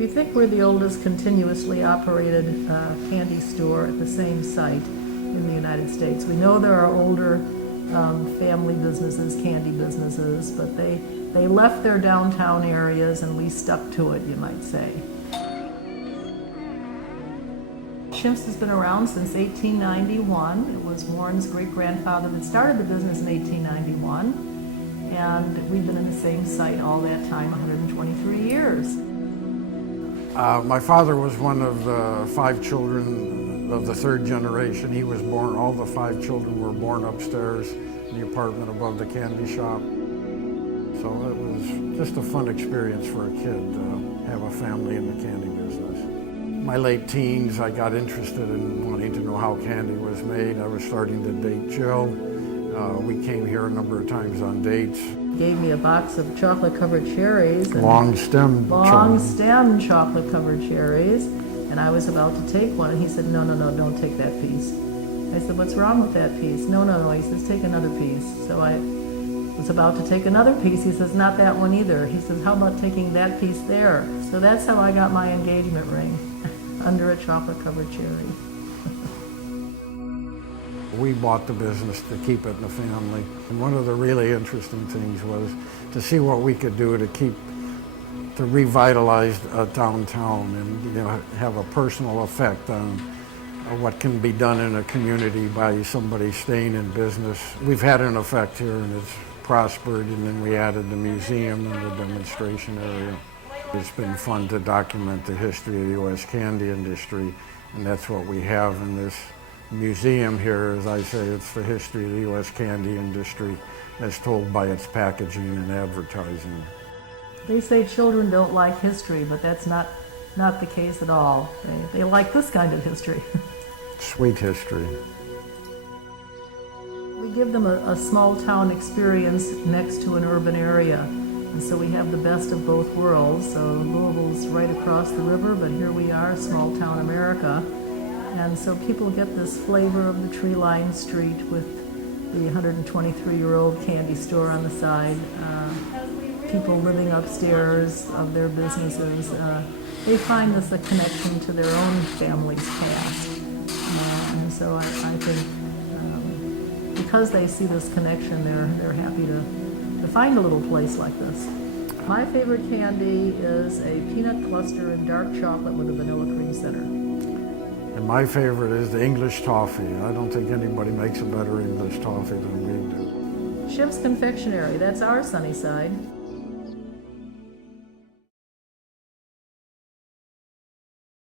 We think we're the oldest continuously operated candy store at the same site in the United States. We know there are older family businesses, candy businesses, but they left their downtown areas and we stuck to it, you might say. Schimppf has been around since 1891. It was Warren's great-grandfather that started the business in 1891, and we've been in the same site all that time, 123 years. My father was one of the 5 children of the 3rd generation. He was born, all the 5 children were born upstairs in the apartment above the candy shop. So it was just a fun experience for a kid to have a family in the candy business. In my late teens, I got interested in wanting to know how candy was made. I was starting to date Jill. We came here a number of times on dates. Gave me a box of chocolate-covered cherries. Long stem chocolate-covered cherries. And I was about to take one, and he said, no, don't take that piece. I said, what's wrong with that piece? No. He says, take another piece. So I was about to take another piece. He says, not that one either. He says, how about taking that piece there? So that's how I got my engagement ring, under a chocolate-covered cherry. We bought the business to keep it in the family. And one of the really interesting things was to see what we could do to revitalize downtown and have a personal effect on what can be done in a community by somebody staying in business. We've had an effect here and it's prospered, and then we added the museum and the demonstration area. It's been fun to document the history of the U.S. candy industry, and that's what we have in this museum here. As I say, it's the history of the U.S. candy industry as told by its packaging and advertising. They say children don't like history, but that's not the case at all. They like this kind of history. Sweet history. We give them a small town experience next to an urban area. And so we have the best of both worlds. So Louisville's right across the river, but here we are, small town America. And so people get this flavor of the tree-lined street with the 123-year-old candy store on the side. People living upstairs of their businesses. They find this a connection to their own family's past. And so I think because they see this connection, they're happy to find a little place like this. My favorite candy is a peanut cluster in dark chocolate with a vanilla cream center. And my favorite is the English toffee. I don't think anybody makes a better English toffee than we do. Schimppf's Confectionery, that's our sunny side.